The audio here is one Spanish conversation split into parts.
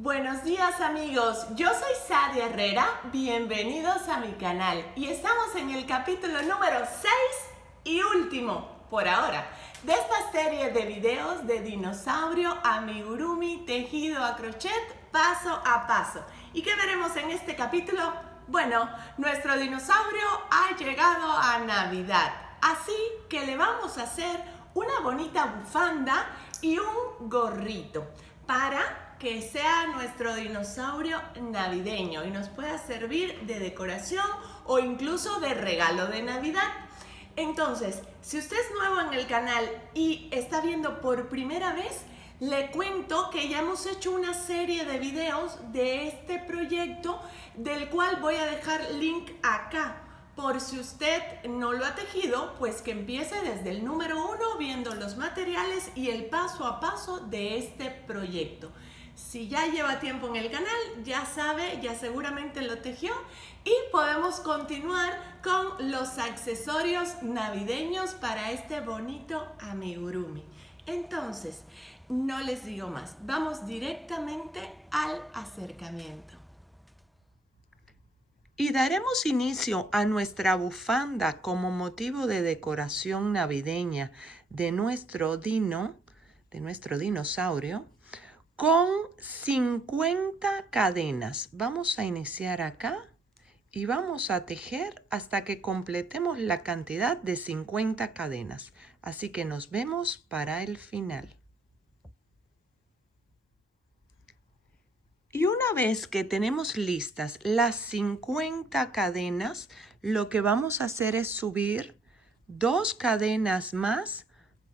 Buenos días amigos, yo soy Sadia Herrera, bienvenidos a mi canal y estamos en el capítulo número 6 y último, por ahora, de esta serie de videos de dinosaurio amigurumi tejido a crochet paso a paso. ¿Y qué veremos en este capítulo? Bueno, nuestro dinosaurio ha llegado a Navidad, así que le vamos a hacer una bonita bufanda y un gorrito para que sea nuestro dinosaurio navideño y nos pueda servir de decoración o incluso de regalo de Navidad. Entonces, si usted es nuevo en el canal y está viendo por primera vez, le cuento que ya hemos hecho una serie de videos de este proyecto, del cual voy a dejar link acá. Por si usted no lo ha tejido, pues que empiece desde el número 1 viendo los materiales y el paso a paso de este proyecto. Si ya lleva tiempo en el canal, ya sabe, ya seguramente lo tejió y podemos continuar con los accesorios navideños para este bonito amigurumi. Entonces, no les digo más, vamos directamente al acercamiento. Y daremos inicio a nuestra bufanda como motivo de decoración navideña de nuestro dinosaurio, con 50 cadenas. Vamos a iniciar acá y vamos a tejer hasta que completemos la cantidad de 50 cadenas. Así que nos vemos para el final. Y una vez que tenemos listas las 50 cadenas, lo que vamos a hacer es subir 2 cadenas más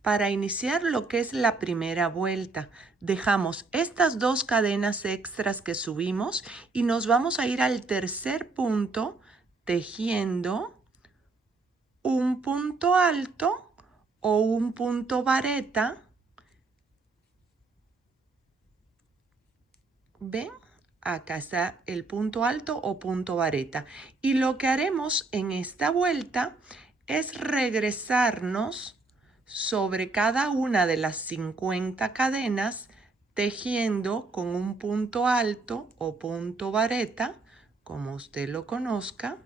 para iniciar lo que es la primera vuelta. Dejamos estas 2 cadenas extras que subimos y nos vamos a ir al tercer punto tejiendo un punto alto o un punto vareta. ¿Ven? Acá está el punto alto o punto vareta. Y lo que haremos en esta vuelta es regresarnos sobre cada una de las 50 cadenas tejiendo con un punto alto o punto vareta, como usted lo conozca,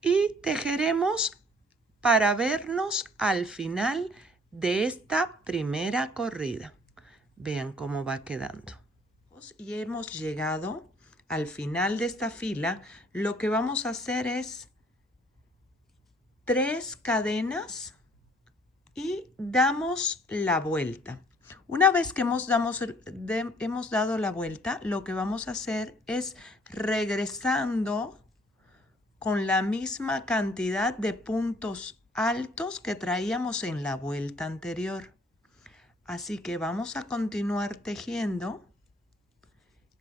y tejeremos para vernos al final de esta primera corrida. Vean cómo va quedando. Y hemos llegado al final de esta fila. Lo que vamos a hacer es 3 cadenas y damos la vuelta. Una vez que hemos dado la vuelta, lo que vamos a hacer es regresando con la misma cantidad de puntos altos que traíamos en la vuelta anterior. Así que vamos a continuar tejiendo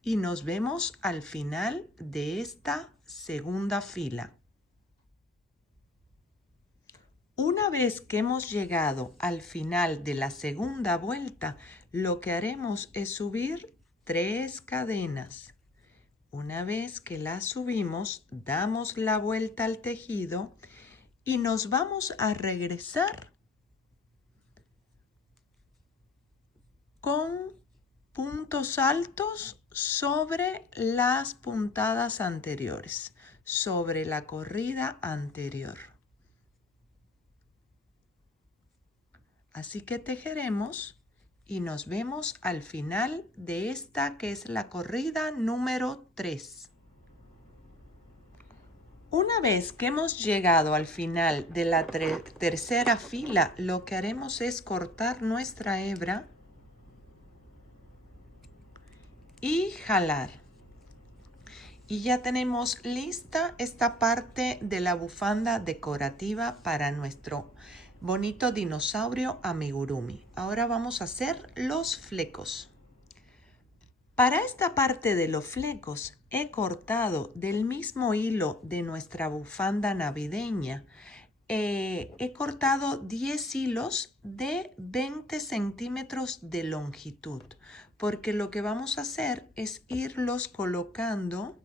y nos vemos al final de esta segunda fila. Una vez que hemos llegado al final de la segunda vuelta, lo que haremos es subir 3 cadenas. Una vez que las subimos, damos la vuelta al tejido y nos vamos a regresar con puntos altos sobre las puntadas anteriores, sobre la corrida anterior. Así que tejeremos y nos vemos al final de esta que es la corrida número 3. Una vez que hemos llegado al final de la tercera fila, lo que haremos es cortar nuestra hebra y jalar. Y ya tenemos lista esta parte de la bufanda decorativa para nuestro bonito dinosaurio amigurumi. Ahora vamos a hacer los flecos. Para esta parte de los flecos he cortado del mismo hilo de nuestra bufanda navideña. He cortado 10 hilos de 20 centímetros de longitud, porque lo que vamos a hacer es irlos colocando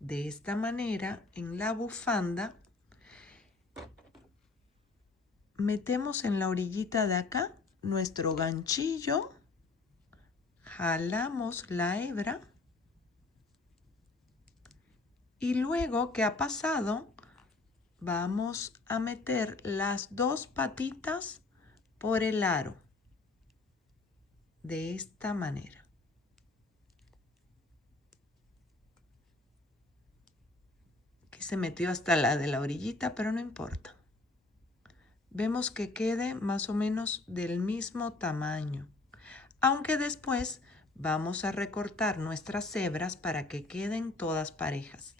de esta manera en la bufanda. Metemos en la orillita de acá nuestro ganchillo, jalamos la hebra y luego que ha pasado, vamos a meter las 2 patitas por el aro, de esta manera. Aquí se metió hasta la de la orillita, pero no importa. Vemos que quede más o menos del mismo tamaño, aunque después vamos a recortar nuestras hebras para que queden todas parejas.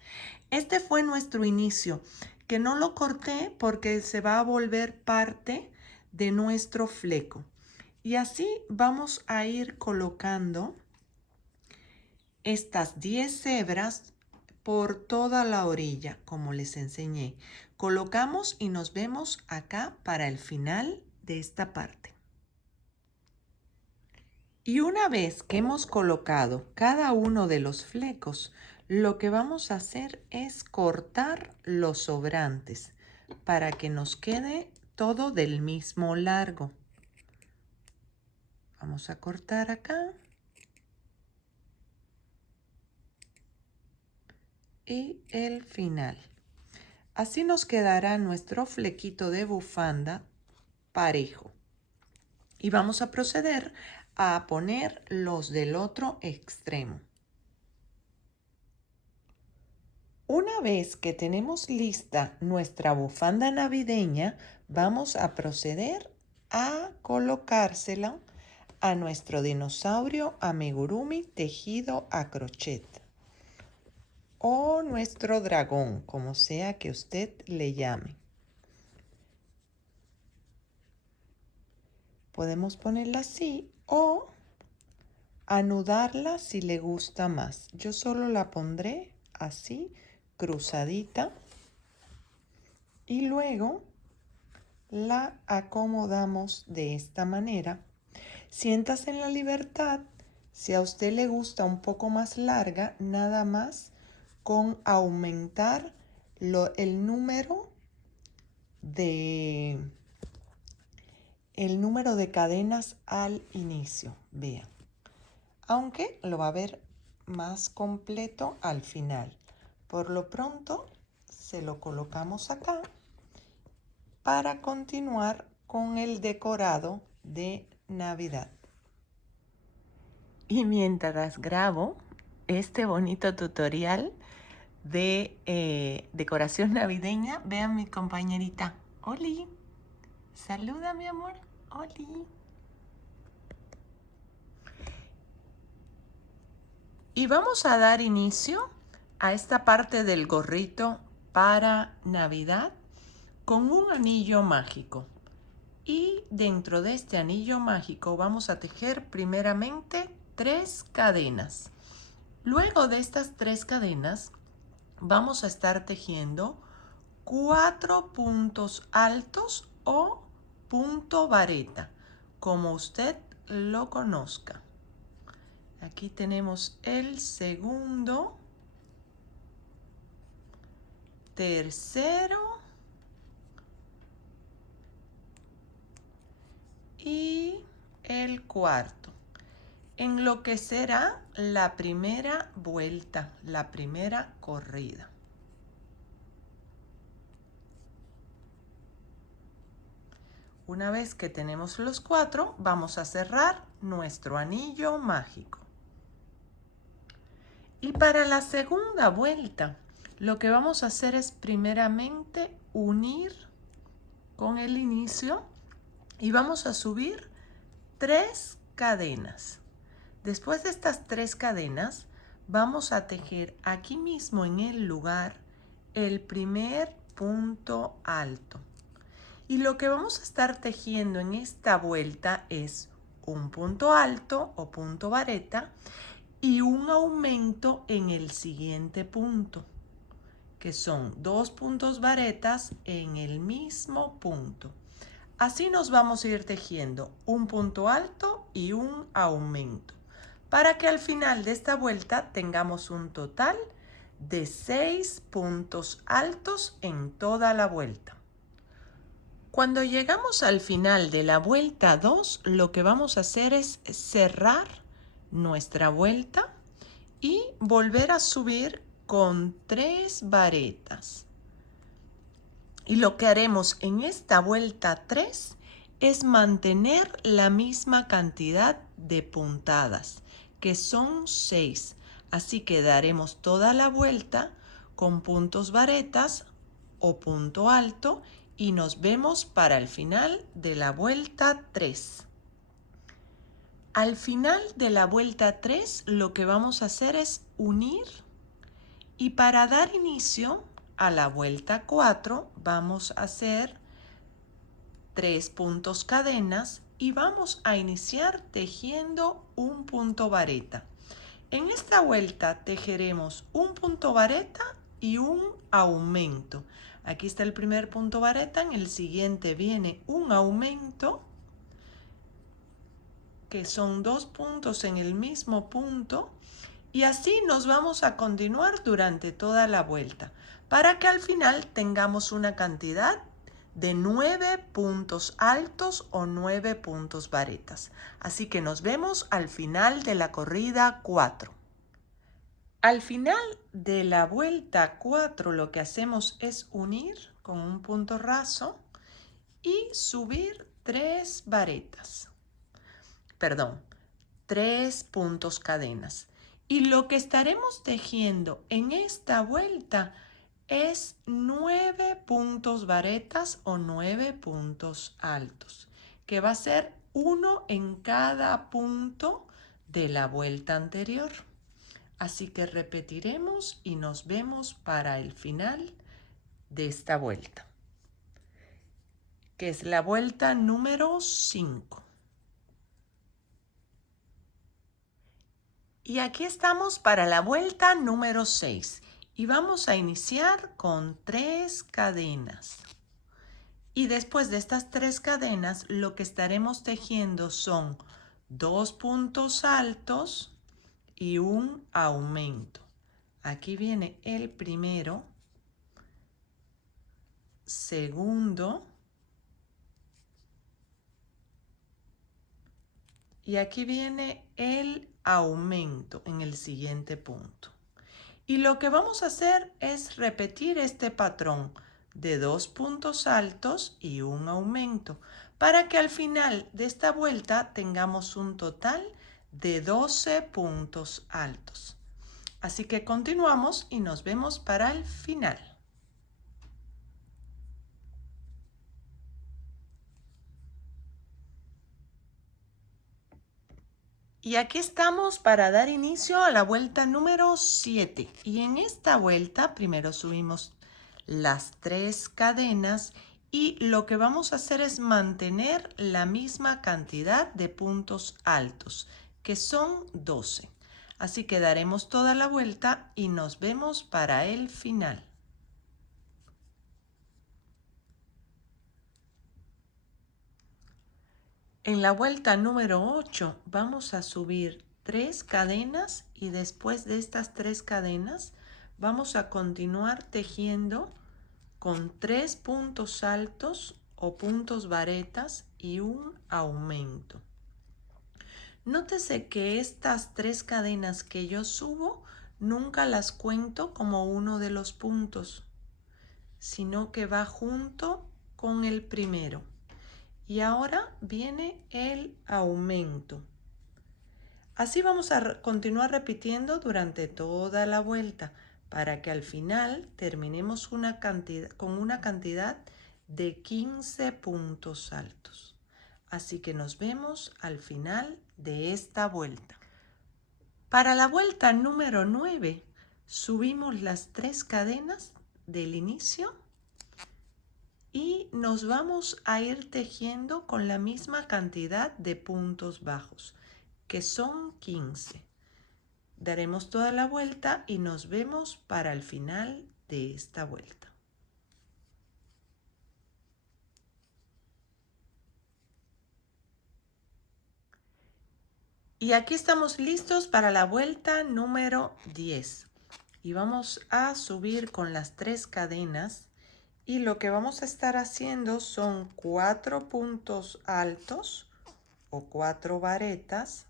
Este fue nuestro inicio, que no lo corté porque se va a volver parte de nuestro fleco. Y así vamos a ir colocando estas 10 hebras por toda la orilla, como les enseñé. Colocamos y nos vemos acá para el final de esta parte. Y una vez que hemos colocado cada uno de los flecos, lo que vamos a hacer es cortar los sobrantes para que nos quede todo del mismo largo. Vamos a cortar acá. Y el final. Así nos quedará nuestro flequito de bufanda parejo. Y vamos a proceder a poner los del otro extremo. Una vez que tenemos lista nuestra bufanda navideña, vamos a proceder a colocársela a nuestro dinosaurio amigurumi tejido a crochet o nuestro dragón, como sea que usted le llame. Podemos ponerla así o anudarla si le gusta más. Yo solo la pondré así, cruzadita, y luego la acomodamos de esta manera. Siéntase en la libertad, si a usted le gusta un poco más larga, nada más con aumentar el número de cadenas al inicio, vean. Aunque lo va a ver más completo al final. Por lo pronto se lo colocamos acá para continuar con el decorado de Navidad. Y mientras grabo este bonito tutorial de decoración navideña, vean mi compañerita. Oli, saluda mi amor. Oli. Y vamos a dar inicio a esta parte del gorrito para Navidad con un anillo mágico. Y dentro de este anillo mágico vamos a tejer primeramente 3 cadenas. Luego de estas 3 cadenas vamos a estar tejiendo 4 puntos altos o punto vareta, como usted lo conozca. Aquí tenemos el segundo, tercero y el cuarto, en lo que será la primera vuelta, la primera corrida. Una vez que tenemos los 4, vamos a cerrar nuestro anillo mágico. Y para la segunda vuelta, lo que vamos a hacer es primeramente unir con el inicio y vamos a subir 3 cadenas. Después de estas 3 cadenas, vamos a tejer aquí mismo en el lugar el primer punto alto. Y lo que vamos a estar tejiendo en esta vuelta es un punto alto o punto vareta y un aumento en el siguiente punto, que son 2 puntos varetas en el mismo punto. Así nos vamos a ir tejiendo un punto alto y un aumento, para que al final de esta vuelta tengamos un total de 6 puntos altos en toda la vuelta. Cuando llegamos al final de la vuelta 2, lo que vamos a hacer es cerrar nuestra vuelta y volver a subir con 3 varetas. Y lo que haremos en esta vuelta 3 es mantener la misma cantidad de puntadas, que son 6. Así que daremos toda la vuelta con puntos varetas o punto alto y nos vemos para el final de la vuelta 3. Al final de la vuelta 3 lo que vamos a hacer es unir y para dar inicio a la vuelta 4 vamos a hacer 3 puntos cadenas y vamos a iniciar tejiendo un punto vareta. En esta vuelta tejeremos un punto vareta y un aumento. Aquí está el primer punto vareta, en el siguiente viene un aumento, que son 2 puntos en el mismo punto, y así nos vamos a continuar durante toda la vuelta, para que al final tengamos una cantidad de 9 puntos altos o 9 puntos varetas. Así que nos vemos al final de la corrida 4. Al final de la vuelta 4 lo que hacemos es unir con un punto raso y subir 3 varetas. Perdón, 3 puntos cadenas. Y lo que estaremos tejiendo en esta vuelta es 9 puntos varetas o 9 puntos altos, que va a ser uno en cada punto de la vuelta anterior. Así que repetiremos y nos vemos para el final de esta vuelta, que es la vuelta número 5. Y aquí estamos para la vuelta número 6 y vamos a iniciar con 3 cadenas. Y después de estas 3 cadenas lo que estaremos tejiendo son 2 puntos altos y un aumento. Aquí viene el primero, segundo y aquí viene el aumento en el siguiente punto. Y lo que vamos a hacer es repetir este patrón de 2 puntos altos y un aumento para que al final de esta vuelta tengamos un total de 12 puntos altos. Así que continuamos y nos vemos para el final. Y aquí estamos para dar inicio a la vuelta número 7. Y en esta vuelta primero subimos las 3 cadenas y lo que vamos a hacer es mantener la misma cantidad de puntos altos, que son 12. Así que daremos toda la vuelta y nos vemos para el final. En la vuelta número 8 vamos a subir 3 cadenas y después de estas 3 cadenas vamos a continuar tejiendo con 3 puntos altos o puntos varetas y un aumento. Nótese que estas 3 cadenas que yo subo nunca las cuento como uno de los puntos, sino que va junto con el primero. Y ahora viene el aumento. Así vamos a continuar repitiendo durante toda la vuelta para que al final terminemos con una cantidad de 15 puntos altos. Así que nos vemos al final de esta vuelta. Para la vuelta número 9 subimos las 3 cadenas del inicio y nos vamos a ir tejiendo con la misma cantidad de puntos bajos, que son 15. Daremos toda la vuelta y nos vemos para el final de esta vuelta. Y aquí estamos listos para la vuelta número 10. Y vamos a subir con las 3 cadenas. Y lo que vamos a estar haciendo son 4 puntos altos o 4 varetas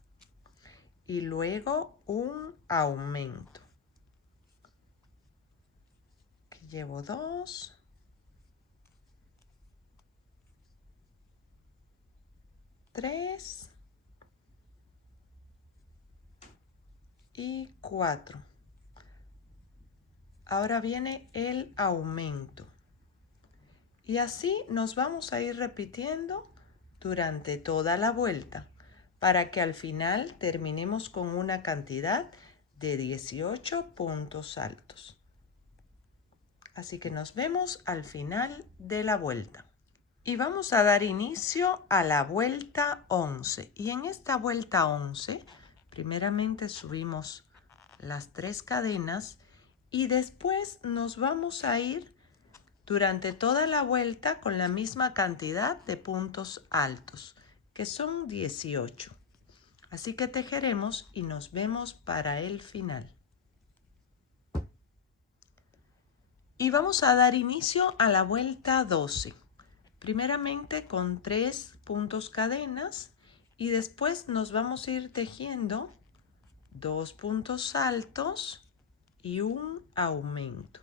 y luego un aumento. Aquí llevo 2. 3 y 4. Ahora viene el aumento. Y así nos vamos a ir repitiendo durante toda la vuelta para que al final terminemos con una cantidad de 18 puntos altos. Así que nos vemos al final de la vuelta. Y vamos a dar inicio a la vuelta 11. Y en esta vuelta 11, primeramente subimos las 3 cadenas y después nos vamos a ir durante toda la vuelta con la misma cantidad de puntos altos, que son 18. Así que tejeremos y nos vemos para el final. Y vamos a dar inicio a la vuelta 12. Primeramente con 3 puntos cadenas y después nos vamos a ir tejiendo 2 puntos altos y un aumento.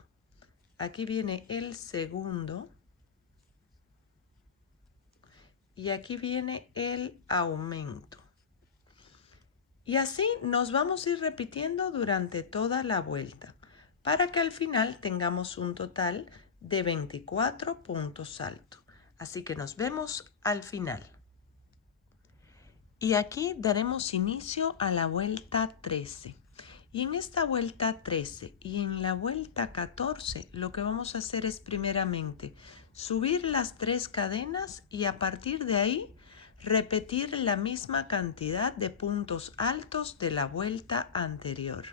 Aquí viene el segundo y aquí viene el aumento. Y así nos vamos a ir repitiendo durante toda la vuelta para que al final tengamos un total de 24 puntos altos. Así que nos vemos al final. Y aquí daremos inicio a la vuelta 13. Y en esta vuelta 13 y en la vuelta 14 lo que vamos a hacer es primeramente subir las 3 cadenas y a partir de ahí repetir la misma cantidad de puntos altos de la vuelta anterior,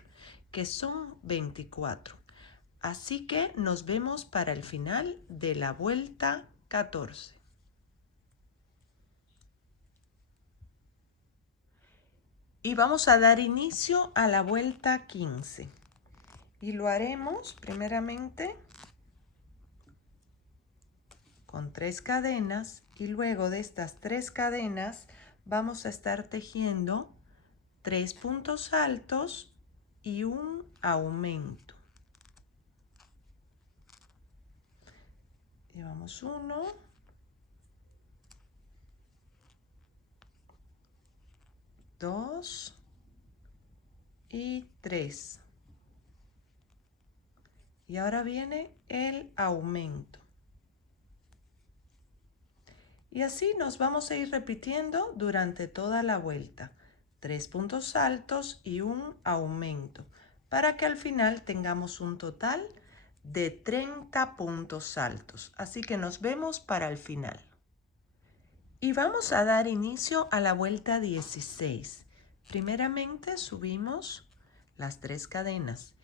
que son 24. Así que nos vemos para el final de la vuelta 14. Y vamos a dar inicio a la vuelta 15. Y lo haremos primeramente con 3 cadenas y luego de estas 3 cadenas vamos a estar tejiendo 3 puntos altos y un aumento. Llevamos 1, 2 y 3. Y ahora viene el aumento. Y así nos vamos a ir repitiendo durante toda la vuelta. 3 puntos altos y un aumento para que al final tengamos un total de 30 puntos altos. Así que nos vemos para el final. Y vamos a dar inicio a la vuelta 16. Primeramente subimos las 3 cadenas.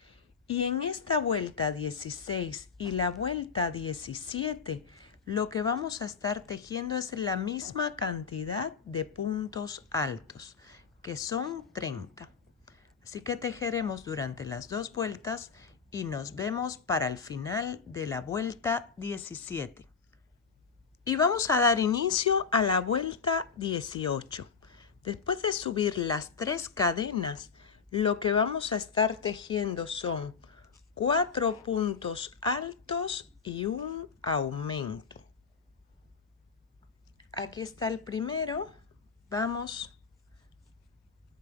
Y en esta vuelta 16 y la vuelta 17, lo que vamos a estar tejiendo es la misma cantidad de puntos altos, que son 30. Así que tejeremos durante las 2 vueltas y nos vemos para el final de la vuelta 17. Y vamos a dar inicio a la vuelta 18. Después de subir las 3 cadenas, lo que vamos a estar tejiendo son 4 puntos altos y un aumento. Aquí está el primero. Vamos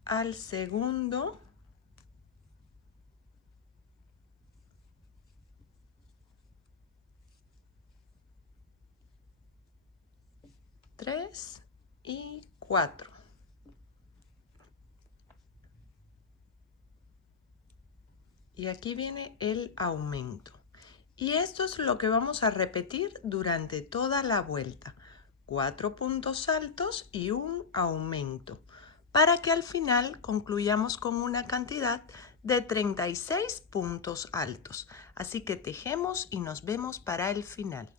al segundo. Tres y 4. Y aquí viene el aumento. Y esto es lo que vamos a repetir durante toda la vuelta. 4 puntos altos y un aumento, para que al final concluyamos con una cantidad de 36 puntos altos. Así que tejemos y nos vemos para el final.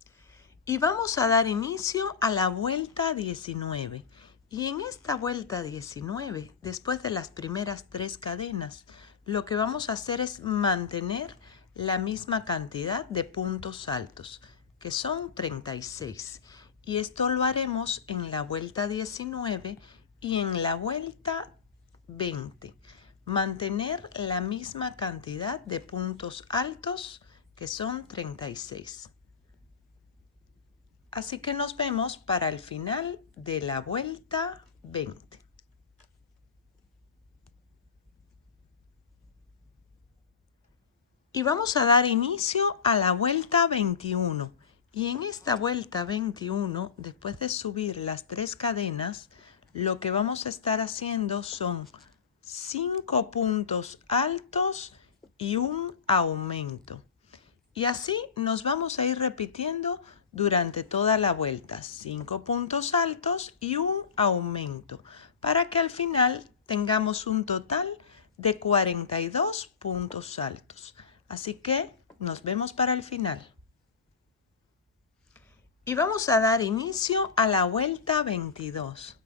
Y vamos a dar inicio a la vuelta 19. Y en esta vuelta 19, después de las primeras 3 cadenas, lo que vamos a hacer es mantener la misma cantidad de puntos altos, que son 36. Y esto lo haremos en la vuelta 19 y en la vuelta 20. mantener la misma cantidad de puntos altos, que son 36. Así que nos vemos para el final de la vuelta 20. Y vamos a dar inicio a la vuelta 21. Y en esta vuelta 21, después de subir las 3 cadenas, lo que vamos a estar haciendo son 5 puntos altos y un aumento. Y así nos vamos a ir repitiendo durante toda la vuelta. 5 puntos altos y un aumento, para que al final tengamos un total de 42 puntos altos. Así que nos vemos para el final. Y vamos a dar inicio a la vuelta 22.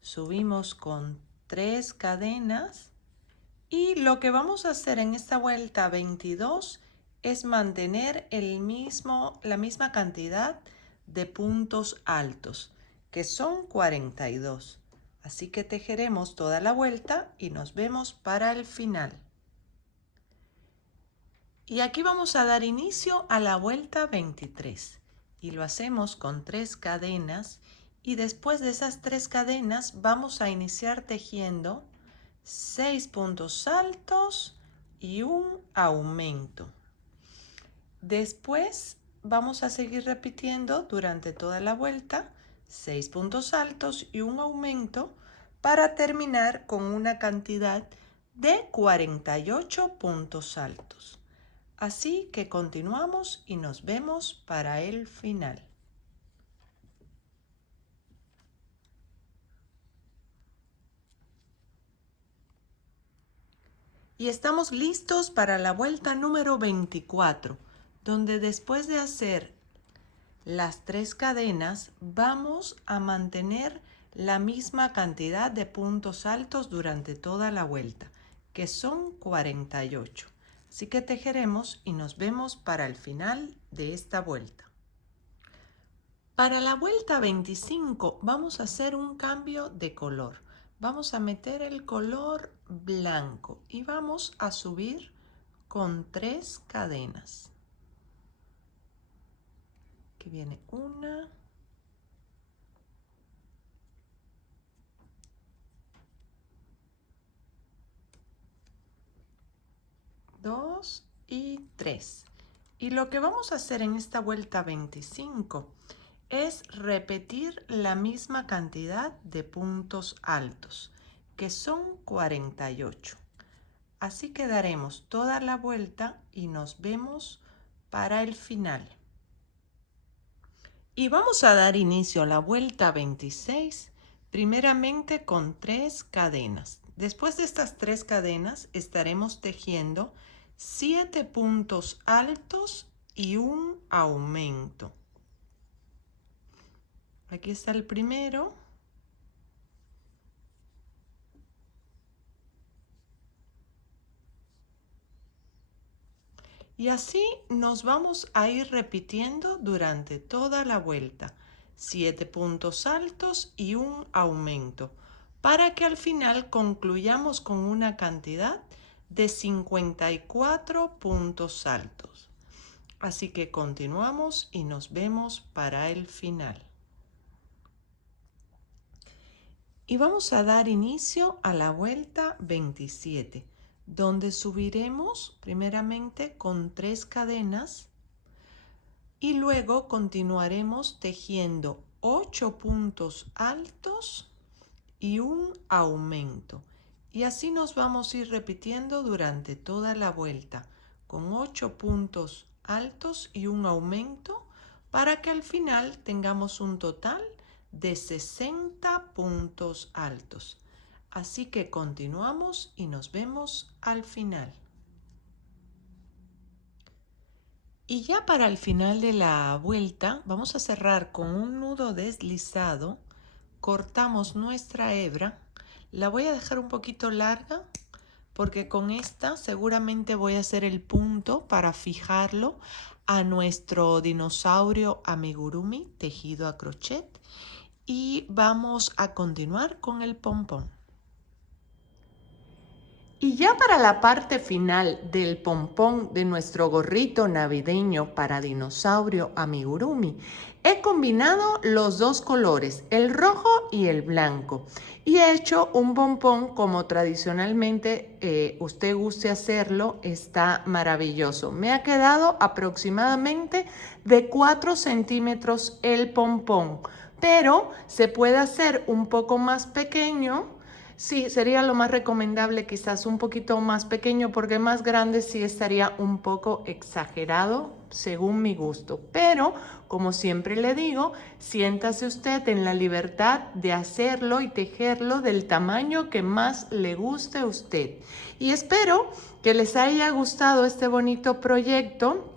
Subimos con 3 cadenas y lo que vamos a hacer en esta vuelta 22 es mantener la misma cantidad de puntos altos, que son 42. Así que tejeremos toda la vuelta y nos vemos para el final. Y aquí vamos a dar inicio a la vuelta 23 y lo hacemos con 3 cadenas y después de esas 3 cadenas vamos a iniciar tejiendo 6 puntos altos y un aumento. Después vamos a seguir repitiendo durante toda la vuelta 6 puntos altos y un aumento para terminar con una cantidad de 48 puntos altos. Así que continuamos y nos vemos para el final. Y estamos listos para la vuelta número 24, donde después de hacer las 3 cadenas vamos a mantener la misma cantidad de puntos altos durante toda la vuelta, que son 48. Así que tejeremos y nos vemos para el final de esta vuelta. Para la vuelta 25 vamos a hacer un cambio de color. Vamos a meter el color blanco y vamos a subir con 3 cadenas. Aquí viene 1, 2 y 3. Y lo que vamos a hacer en esta vuelta 25 es repetir la misma cantidad de puntos altos, que son 48. Así que daremos toda la vuelta y nos vemos para el final. Y vamos a dar inicio a la vuelta 26, primeramente con 3 cadenas. Después de estas 3 cadenas estaremos tejiendo 7 puntos altos y un aumento. Aquí está el primero. Y así nos vamos a ir repitiendo durante toda la vuelta. 7 puntos altos y un aumento, para que al final concluyamos con una cantidad de 54 puntos altos. Así que continuamos y nos vemos para el final. Y vamos a dar inicio a la vuelta 27, donde subiremos primeramente con 3 cadenas y luego continuaremos tejiendo 8 puntos altos y un aumento. Y así nos vamos a ir repitiendo durante toda la vuelta con 8 puntos altos y un aumento, para que al final tengamos un total de 60 puntos altos. Así que continuamos y nos vemos al final. Y ya para el final de la vuelta vamos a cerrar con un nudo deslizado. Cortamos nuestra hebra. La voy a dejar un poquito larga porque con esta seguramente voy a hacer el punto para fijarlo a nuestro dinosaurio amigurumi tejido a crochet. Y vamos a continuar con el pompón. Y ya para la parte final del pompón de nuestro gorrito navideño para dinosaurio amigurumi, he combinado los dos colores, el rojo y el blanco, y he hecho un pompón como tradicionalmente usted guste hacerlo. Está maravilloso. Me ha quedado aproximadamente de 4 centímetros el pompón, pero se puede hacer un poco más pequeño. Sí, sería lo más recomendable, quizás un poquito más pequeño, porque más grande sí estaría un poco exagerado según mi gusto. Pero, como siempre le digo, siéntase usted en la libertad de hacerlo y tejerlo del tamaño que más le guste a usted. Y espero que les haya gustado este bonito proyecto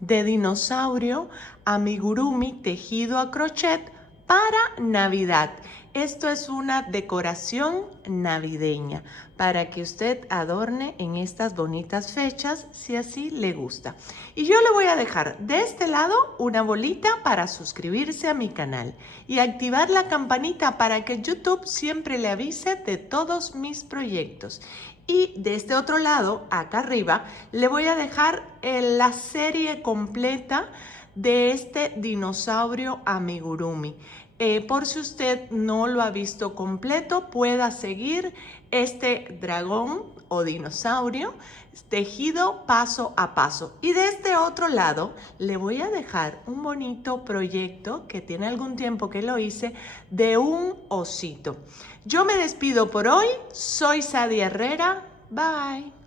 de dinosaurio amigurumi tejido a crochet para Navidad. Esto es una decoración navideña para que usted adorne en estas bonitas fechas si así le gusta. Y yo le voy a dejar de este lado una bolita para suscribirse a mi canal y activar la campanita para que YouTube siempre le avise de todos mis proyectos. Y de este otro lado, acá arriba, le voy a dejar la serie completa de este dinosaurio amigurumi. Por si usted no lo ha visto completo, pueda seguir este dragón o dinosaurio tejido paso a paso. Y de este otro lado le voy a dejar un bonito proyecto que tiene algún tiempo que lo hice de un osito. Yo me despido por hoy. Soy Sadia Herrera. Bye.